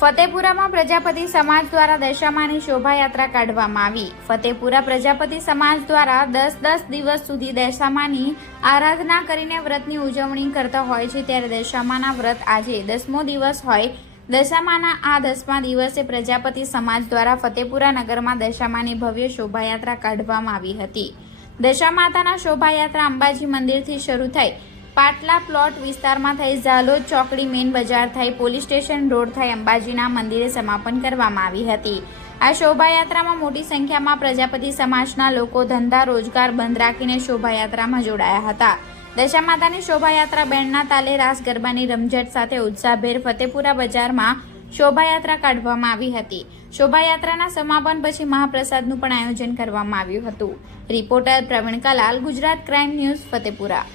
ફતેપુરામાં પ્રજાપતિ સમાજ દ્વારા દશામાની શોભાયાત્રા કાઢવામાં આવી। ફતેપુરા પ્રજાપતિ સમાજ દ્વારા 10 દિવસ સુધી દશામાની આરાધના કરીને વ્રતની ઉજવણી કરતા હોય છે। ત્યારે દશામાના વ્રત આજે 10મો દિવસ હોય। દશામાના આ 10મા દિવસે પ્રજાપતિ સમાજ દ્વારા ફતેપુરા નગરમાં દશામાની ભવ્ય શોભાયાત્રા કાઢવામાં આવી હતી। દશામાતાના શોભાયાત્રા અંબાજી મંદિરથી શરૂ થઈ પાટલા પ્લોટ વિસ્તારમાં થઈ ઝાલોદ ચોકડી મેઇન બજાર થઈ પોલીસ સ્ટેશન રોડ થઈ અંબાજીના મંદિરે સમાપન કરવામાં આવી હતી। આ શોભાયાત્રામાં મોટી સંખ્યામાં પ્રજાપતિ સમાજના લોકો ધંધા રોજગાર બંધ રાખીને શોભાયાત્રામાં જોડાયા હતા। દશામાતાની શોભાયાત્રા બેન્ડના તાલે રાસ ગરબાની રમઝટ સાથે ઉત્સાહભેર ફતેપુરા બજારમાં શોભાયાત્રા કાઢવામાં આવી હતી। શોભાયાત્રાના સમાપન પછી મહાપ્રસાદનું પણ આયોજન કરવામાં આવ્યું હતું। Reporter Pravin Kalal, Gujarat crime news, Fatepura.